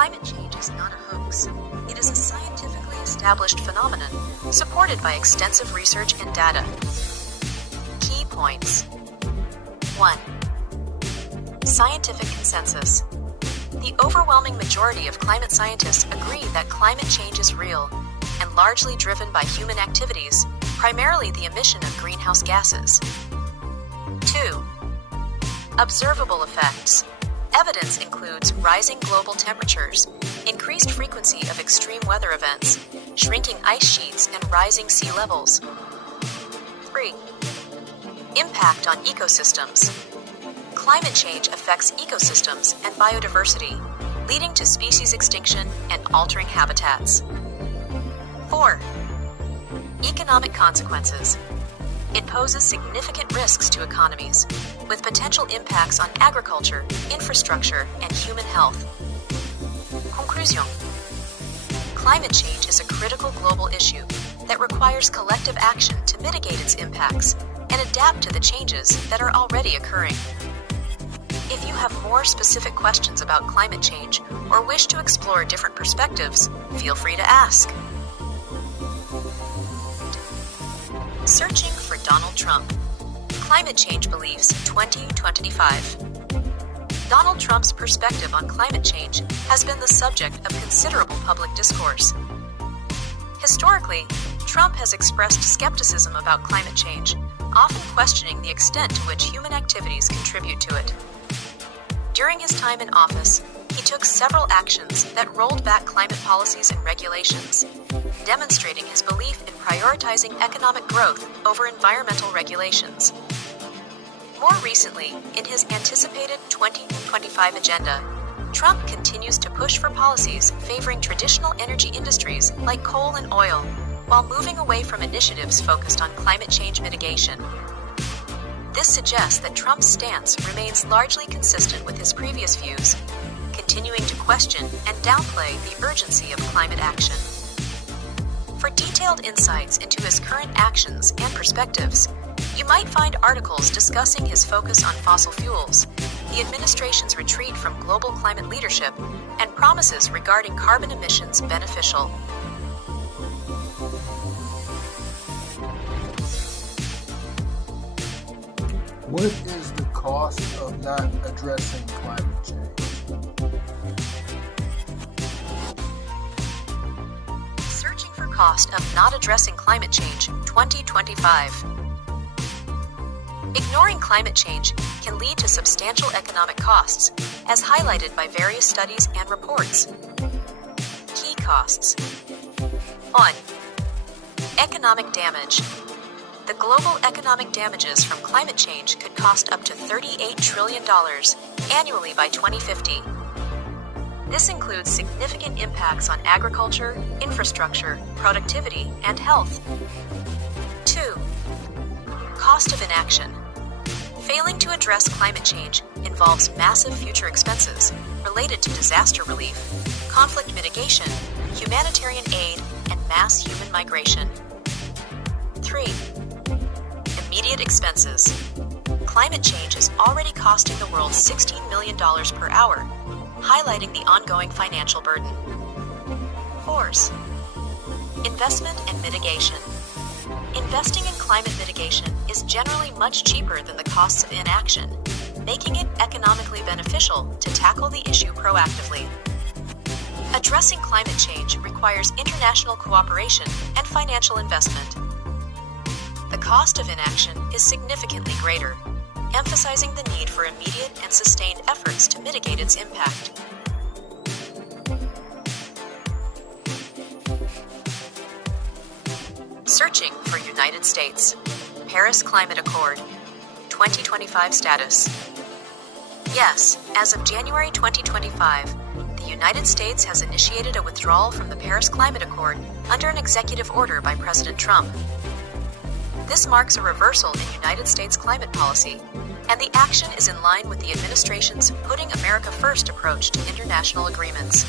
Climate change is not a hoax. It is a scientifically established phenomenon supported by extensive research and data. Key points. 1. Scientific consensus. The overwhelming majority of climate scientists agree that climate change is real and largely driven by human activities, primarily the emission of greenhouse gases. 2. Observable effects. Evidence includes rising global temperatures, increased frequency of extreme weather events, shrinking ice sheets, and rising sea levels. 3. Impact on ecosystems. Climate change affects ecosystems and biodiversity, leading to species extinction and altering habitats. 4. Economic consequences. It poses significant risks to economies, with potential impacts on agriculture, infrastructure, and human health. Conclusion. Climate change is a critical global issue that requires collective action to mitigate its impacts and adapt to the changes that are already occurring. If you have more specific questions about climate change or wish to explore different perspectives, feel free to ask. Searching for Donald Trump. Climate Change Beliefs 2025. Donald Trump's perspective on climate change has been the subject of considerable public discourse. Historically, Trump has expressed skepticism about climate change, often questioning the extent to which human activities contribute to it. During his time in office, he took several actions that rolled back climate policies and regulations, demonstrating his belief in prioritizing economic growth over environmental regulations. More recently, in his anticipated 2025 agenda, Trump continues to push for policies favoring traditional energy industries like coal and oil, while moving away from initiatives focused on climate change mitigation. This suggests that Trump's stance remains largely consistent with his previous views, continuing to question and downplay the urgency of climate action. For detailed insights into his current actions and perspectives, you might find articles discussing his focus on fossil fuels, the administration's retreat from global climate leadership, and promises regarding carbon emissions beneficial. What is the cost of not addressing climate change? Searching for cost of not addressing climate change 2025. Ignoring climate change can lead to substantial economic costs, as highlighted by various studies and reports. Key costs. 1. Economic damage. The global economic damages from climate change could cost up to $38 trillion annually by 2050. This includes significant impacts on agriculture, infrastructure, productivity, and health. 2. Cost of inaction. Failing to address climate change involves massive future expenses related to disaster relief, conflict mitigation, humanitarian aid, and mass human migration. 3. Immediate expenses. Climate change is already costing the world $16 million per hour, highlighting the ongoing financial burden. 4. Investment and mitigation. Investing in climate mitigation is generally much cheaper than the costs of inaction, making it economically beneficial to tackle the issue proactively. Addressing climate change requires international cooperation and financial investment. The cost of inaction is significantly greater, emphasizing the need for immediate and sustained efforts to mitigate its impact. Searching for United States. Paris Climate Accord. 2025 status. Yes, as of January 2025, the United States has initiated a withdrawal from the Paris Climate Accord under an executive order by President Trump. This marks a reversal in United States climate policy, and the action is in line with the administration's Putting America First approach to international agreements.